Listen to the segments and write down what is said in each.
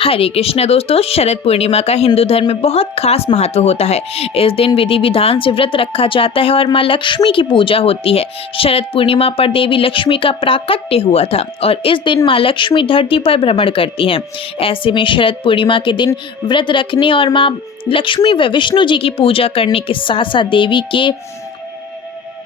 हरे कृष्णा दोस्तों, शरद पूर्णिमा का हिंदू धर्म में बहुत खास महत्व होता है। इस दिन विधि विधान से व्रत रखा जाता है और माँ लक्ष्मी की पूजा होती है। शरद पूर्णिमा पर देवी लक्ष्मी का प्राकट्य हुआ था और इस दिन माँ लक्ष्मी धरती पर भ्रमण करती हैं। ऐसे में शरद पूर्णिमा के दिन व्रत रखने और माँ लक्ष्मी व विष्णु जी की पूजा करने के साथ साथ देवी के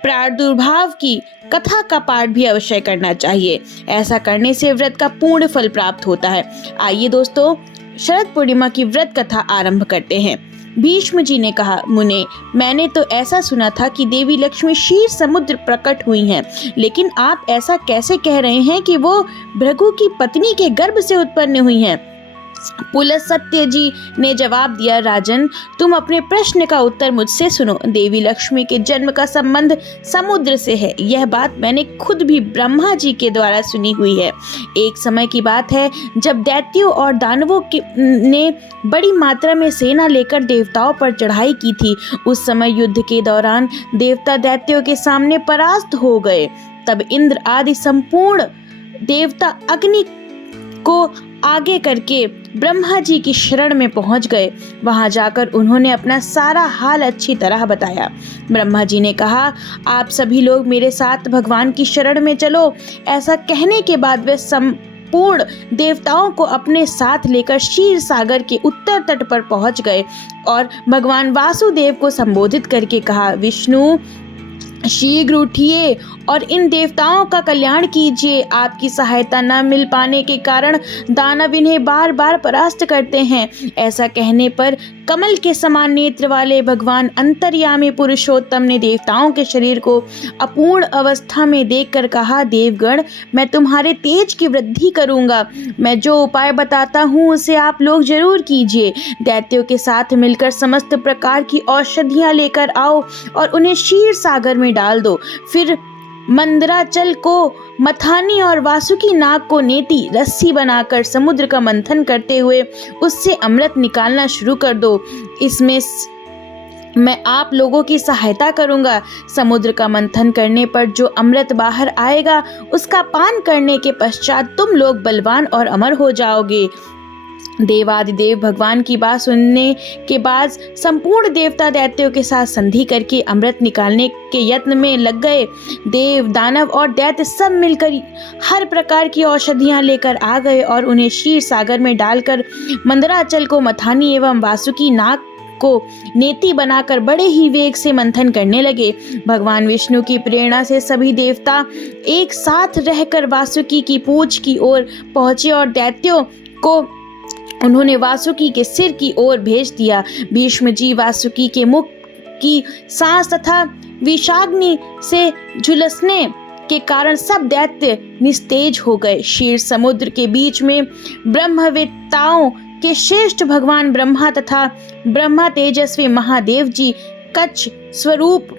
प्रादुर्भाव की कथा का पाठ भी अवश्य करना चाहिए। ऐसा करने से व्रत का पूर्ण फल प्राप्त होता है। आइए दोस्तों, शरद पूर्णिमा की व्रत कथा आरंभ करते हैं। भीष्म जी ने कहा, मुने, मैंने तो ऐसा सुना था कि देवी लक्ष्मी क्षीर समुद्र प्रकट हुई हैं, लेकिन आप ऐसा कैसे कह रहे हैं कि वो भृगु की पत्नी के गर्भ से उत्पन्न हुई हैं? पुलस्त्य जी ने जवाब दिया, राजन, तुम अपने प्रश्न का उत्तर मुझसे सुनो। देवी लक्ष्मी के जन्म का संबंध समुद्र से है। यह बात मैंने खुद भी ब्रह्मा जी के द्वारा सुनी हुई है। एक समय की बात है जब दैत्यों और दानवों ने बड़ी मात्रा में सेना लेकर देवताओं पर चढ़ाई की थी। उस समय युद्ध के दौरान देवता दैत्यों के सामने परास्त हो गए। तब इंद्र आदि संपूर्ण देवता अग्नि को आगे करके ब्रह्मा जी की शरण में पहुंच गए। वहां जाकर उन्होंने अपना सारा हाल अच्छी तरह बताया। ब्रह्मा जी ने कहा, आप सभी लोग मेरे साथ भगवान की शरण में चलो। ऐसा कहने के बाद वे संपूर्ण देवताओं को अपने साथ लेकर क्षीर सागर के उत्तर तट पर पहुंच गए और भगवान वासुदेव को संबोधित करके कहा, विष्णु, शीघ्र उठिए और इन देवताओं का कल्याण कीजिए। आपकी सहायता न मिल पाने के कारण दानव इन्हें बार बार परास्त करते हैं। ऐसा कहने पर कमल के समान नेत्र वाले भगवान अंतर्यामी पुरुषोत्तम ने देवताओं के शरीर को अपूर्ण अवस्था में देखकर कहा, देवगण, मैं तुम्हारे तेज की वृद्धि करूंगा। मैं जो उपाय बताता हूँ उसे आप लोग जरूर कीजिए। दैत्यों के साथ मिलकर समस्त प्रकार की औषधियाँ लेकर आओ और उन्हें क्षीर सागर में डाल दो। फिर मंदराचल को मथानी और वासुकी नाग को नेति रस्सी बनाकर समुद्र का मंथन करते हुए उससे अमृत निकालना शुरू कर दो। इसमें मैं आप लोगों की सहायता करूंगा। समुद्र का मंथन करने पर जो अमृत बाहर आएगा उसका पान करने के पश्चात तुम लोग बलवान और अमर हो जाओगे। देवादिदेव भगवान की बात सुनने के बाद संपूर्ण देवता दैत्यों के साथ संधि करके अमृत निकालने के यत्न में लग गए। देव, दानव और दैत्य सब मिलकर हर प्रकार की औषधियां लेकर आ गए और उन्हें क्षीर सागर में डालकर मंदराचल को मथानी एवं वासुकी नाग को नेति बनाकर बड़े ही वेग से मंथन करने लगे। भगवान विष्णु की प्रेरणा से सभी देवता एक साथ रहकर वासुकी की पूंछ की ओर पहुंचे और दैत्यों को उन्होंने वासुकी के सिर की ओर भेज दिया। भीष्म जी वासुकी के मुख की सांस तथा विषाग्नि से झुलसने के कारण सब दैत्य निस्तेज हो गए। क्षीर समुद्र के बीच में ब्रह्मवेत्ताओं के श्रेष्ठ भगवान ब्रह्मा तथा ब्रह्मा तेजस्वी महादेव जी कच्छ स्वरूप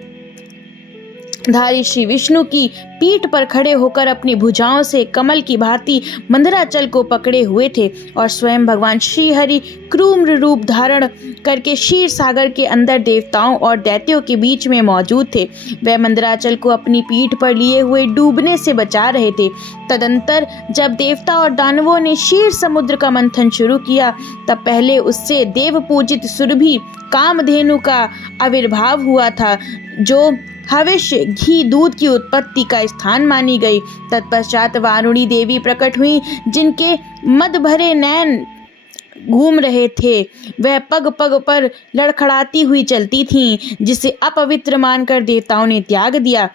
धारी श्री विष्णु की पीठ पर खड़े होकर अपनी भुजाओं से कमल की भांति मंदराचल को पकड़े हुए थे और स्वयं भगवान श्री हरि क्रूम्र रूप धारण करके क्षीर सागर के अंदर देवताओं और दैत्यों के बीच में मौजूद थे। वह मंदराचल को अपनी पीठ पर लिए हुए डूबने से बचा रहे थे। तदंतर जब देवता और दानवों ने क्षीर समुद्र का मंथन शुरू किया तब पहले उससे देव पूजित सुरभि कामधेनु का आविर्भाव हुआ था, जो हविष्य, घी, दूध की उत्पत्ति का स्थान मानी गई। तत्पश्चात वारुणी देवी प्रकट हुई, जिनके मद भरे नैन घूम रहे थे। वह पग पग पर लड़खड़ाती हुई चलती थीं, जिसे अपवित्र मानकर देवताओं ने त्याग दिया।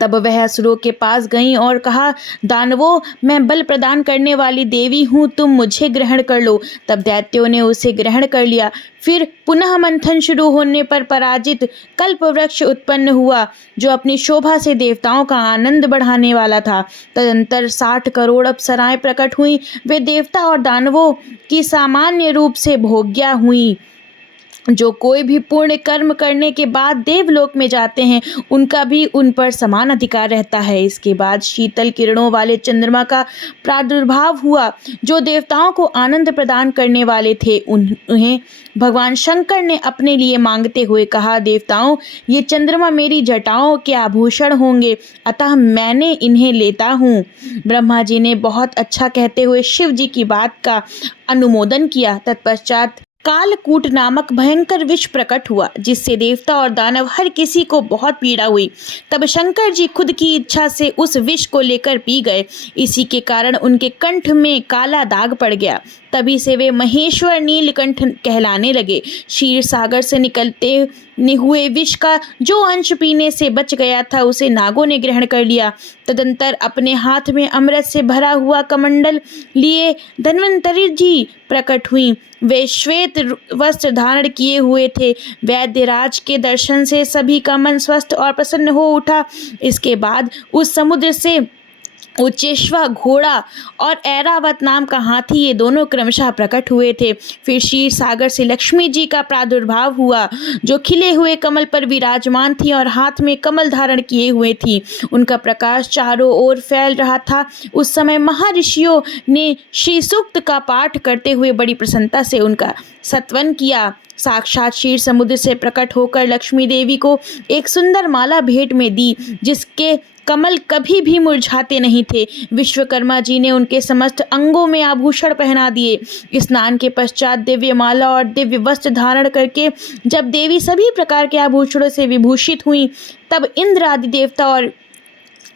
तब वह असुरों के पास गईं और कहा, दानवों, मैं बल प्रदान करने वाली देवी हूँ, तुम मुझे ग्रहण कर लो। तब दैत्यों ने उसे ग्रहण कर लिया। फिर पुनः मंथन शुरू होने पर पराजित कल्प वृक्ष उत्पन्न हुआ, जो अपनी शोभा से देवताओं का आनंद बढ़ाने वाला था। तदंतर 60 करोड़ अप्सराएं प्रकट हुई। वे देवता और दानवों की सामान्य रूप से भोग्या हुई। जो कोई भी पुण्य कर्म करने के बाद देवलोक में जाते हैं, उनका भी उन पर समान अधिकार रहता है। इसके बाद शीतल किरणों वाले चंद्रमा का प्रादुर्भाव हुआ, जो देवताओं को आनंद प्रदान करने वाले थे। उन्हें भगवान शंकर ने अपने लिए मांगते हुए कहा, देवताओं, ये चंद्रमा मेरी जटाओं के आभूषण होंगे, अतः मैंने इन्हें लेता हूँ। ब्रह्मा जी ने बहुत अच्छा कहते हुए शिव जी की बात का अनुमोदन किया। तत्पश्चात कालकूट नामक भयंकर विष प्रकट हुआ, जिससे देवता और दानव हर किसी को बहुत पीड़ा हुई। तब शंकर जी खुद की इच्छा से उस विष को लेकर पी गए। इसी के कारण उनके कंठ में काला दाग पड़ गया। तभी से वे महेश्वर नीलकंठ कहलाने लगे। क्षीर सागर से निकलते हुए विष का जो अंश पीने से बच गया था, उसे नागों ने ग्रहण कर लिया। तदंतर अपने हाथ में अमृत से भरा हुआ कमंडल लिए धन्वंतरि जी प्रकट हुई। वे श्वेत वस्त्र धारण किए हुए थे। वैद्यराज के दर्शन से सभी का मन स्वस्थ और प्रसन्न हो उठा। इसके बाद उस समुद्र से उच्चेश्वा घोड़ा और ऐरावत नाम का हाथी, ये दोनों क्रमशः प्रकट हुए थे। फिर क्षीर सागर से लक्ष्मी जी का प्रादुर्भाव हुआ, जो खिले हुए कमल पर विराजमान थी और हाथ में कमल धारण किए हुए थी। उनका प्रकाश चारों ओर फैल रहा था। उस समय महर्षियों ने श्री सूक्त का पाठ करते हुए बड़ी प्रसन्नता से उनका स्तवन किया। साक्षात क्षीर समुद्र से प्रकट होकर लक्ष्मी देवी को एक सुंदर माला भेंट में दी, जिसके कमल कभी भी मुरझाते नहीं थे। विश्वकर्मा जी ने उनके समस्त अंगों में आभूषण पहना दिए। स्नान के पश्चात दिव्य माला और दिव्य वस्त्र धारण करके जब देवी सभी प्रकार के आभूषणों से विभूषित हुई, तब इंद्र आदि देवता और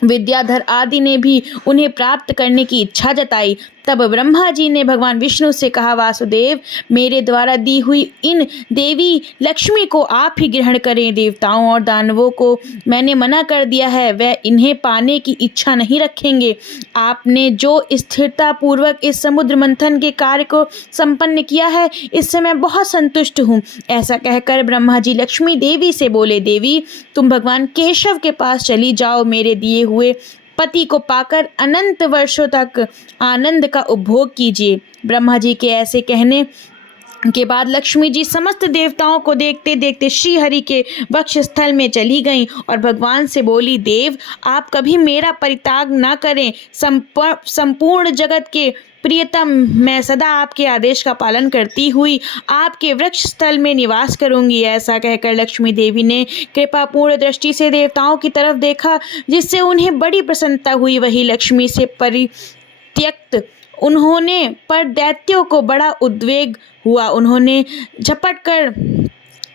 विद्याधर आदि ने भी उन्हें प्राप्त करने की इच्छा जताई। तब ब्रह्मा जी ने भगवान विष्णु से कहा, वासुदेव, मेरे द्वारा दी हुई इन देवी लक्ष्मी को आप ही ग्रहण करें। देवताओं और दानवों को मैंने मना कर दिया है, वे इन्हें पाने की इच्छा नहीं रखेंगे। आपने जो स्थिरता पूर्वक इस समुद्र मंथन के कार्य को संपन्न किया है, इससे मैं बहुत संतुष्ट हूँ। ऐसा कहकर ब्रह्मा जी लक्ष्मी देवी से बोले, देवी, तुम भगवान केशव के पास चली जाओ। मेरे दिए हुए पति को पाकर अनंत वर्षों तक आनंद का उपभोग कीजिए। ब्रह्मा जी के ऐसे कहने के बाद लक्ष्मी जी समस्त देवताओं को देखते देखते श्री हरि के वक्ष स्थल में चली गईं और भगवान से बोली, देव, आप कभी मेरा परित्याग न करें। संपूर्ण जगत के प्रियतम, मैं सदा आपके आदेश का पालन करती हुई आपके वृक्ष स्थल में निवास करूंगी। ऐसा कहकर लक्ष्मी देवी ने कृपापूर्ण दृष्टि से देवताओं की तरफ देखा, जिससे उन्हें बड़ी प्रसन्नता हुई। वही लक्ष्मी से परित्यक्त उन्होंने पर दैत्यों को बड़ा उद्वेग हुआ। उन्होंने झपट कर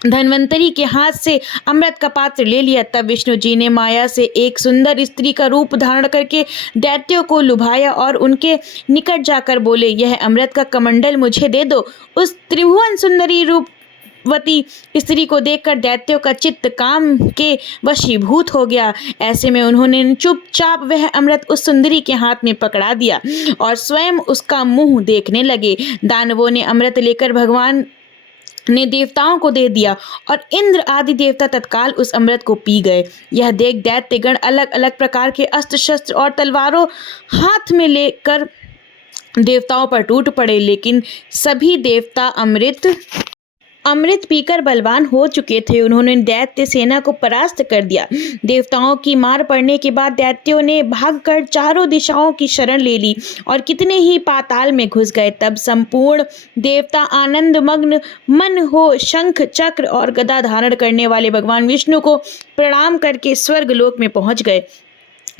धन्वंतरि के हाथ से अमृत का पात्र ले लिया। तब विष्णु जी ने माया से एक सुंदर स्त्री का रूप धारण करके दैत्यों को लुभाया और उनके निकट जाकर बोले, यह अमृत का कमंडल मुझे दे दो। उस त्रिभुवन सुंदरी रूपवती स्त्री को देखकर दैत्यों का चित्त काम के वशीभूत हो गया। ऐसे में उन्होंने चुपचाप वह अमृत उस सुंदरी के हाथ में पकड़ा दिया और स्वयं उसका मुंह देखने लगे। दानवों ने अमृत लेकर भगवान ने देवताओं को दे दिया और इंद्र आदि देवता तत्काल उस अमृत को पी गए। यह देख दैत्यगण अलग अलग प्रकार के अस्त्र शस्त्र और तलवारों हाथ में लेकर देवताओं पर टूट पड़े, लेकिन सभी देवता अमृत पीकर बलवान हो चुके थे। उन्होंने दैत्य सेना को परास्त कर दिया। देवताओं की मार पड़ने के बाद दैत्यों ने भागकर चारों दिशाओं की शरण ले ली और कितने ही पाताल में घुस गए। तब संपूर्ण देवता आनंद मग्न मन हो शंख चक्र और गदा धारण करने वाले भगवान विष्णु को प्रणाम करके स्वर्गलोक में पहुंच गए।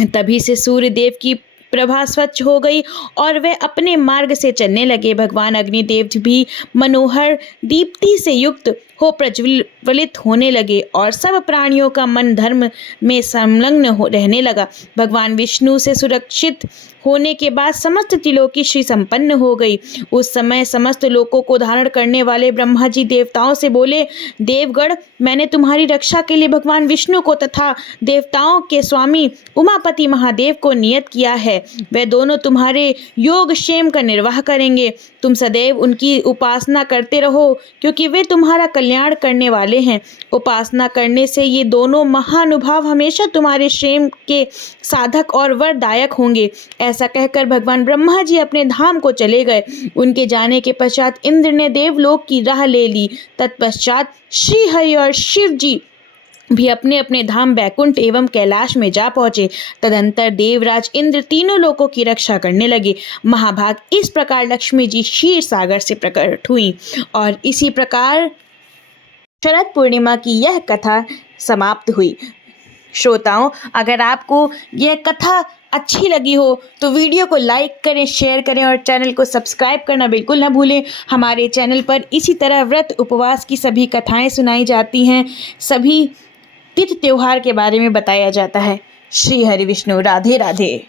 तभी से सूर्य देव की प्रभा स्वच्छ हो गई और वे अपने मार्ग से चलने लगे। भगवान अग्निदेव भी मनोहर दीप्ति से युक्त हो प्रज्वलित होने लगे और सब प्राणियों का मन धर्म में संलग्न रहने लगा। भगवान विष्णु से सुरक्षित होने के बाद समस्त त्रिलोकी श्री संपन्न हो गई। उस समय समस्त लोकों को धारण करने वाले ब्रह्मा जी देवताओं से बोले, देवगण, मैंने तुम्हारी रक्षा के लिए भगवान विष्णु को तथा देवताओं के स्वामी उमापति महादेव को नियत किया है। वे दोनों तुम्हारे योग क्षेम का निर्वाह करेंगे। तुम सदैव उनकी उपासना करते रहो, क्योंकि वे तुम्हारा कल्याण करने वाले हैं। उपासना करने से ये दोनों महानुभाव हमेशा तुम्हारे क्षेम के साधक और वरदायक होंगे। ऐसा ऐसा कहकर भगवान ब्रह्मा जी अपने धाम को चले गए। उनके जाने के पश्चात इंद्र ने देवलोक की राह ले ली। तत्पश्चात श्री हरि और शिव जी भी अपने अपने धाम बैकुंठ एवं कैलाश में जा पहुंचे। तदंतर देवराज इंद्र तीनों लोकों की रक्षा करने लगे। महाभाग इस प्रकार लक्ष्मी जी क्षीर सागर से प्रकट हुई और इसी प्रकार शरद पूर्णिमा की यह कथा समाप्त हुई। श्रोताओं, अगर आपको यह कथा अच्छी लगी हो तो वीडियो को लाइक करें, शेयर करें और चैनल को सब्सक्राइब करना बिल्कुल ना भूलें। हमारे चैनल पर इसी तरह व्रत उपवास की सभी कथाएं सुनाई जाती हैं, सभी तिथि त्योहार के बारे में बताया जाता है। श्री हरि विष्णु, राधे राधे।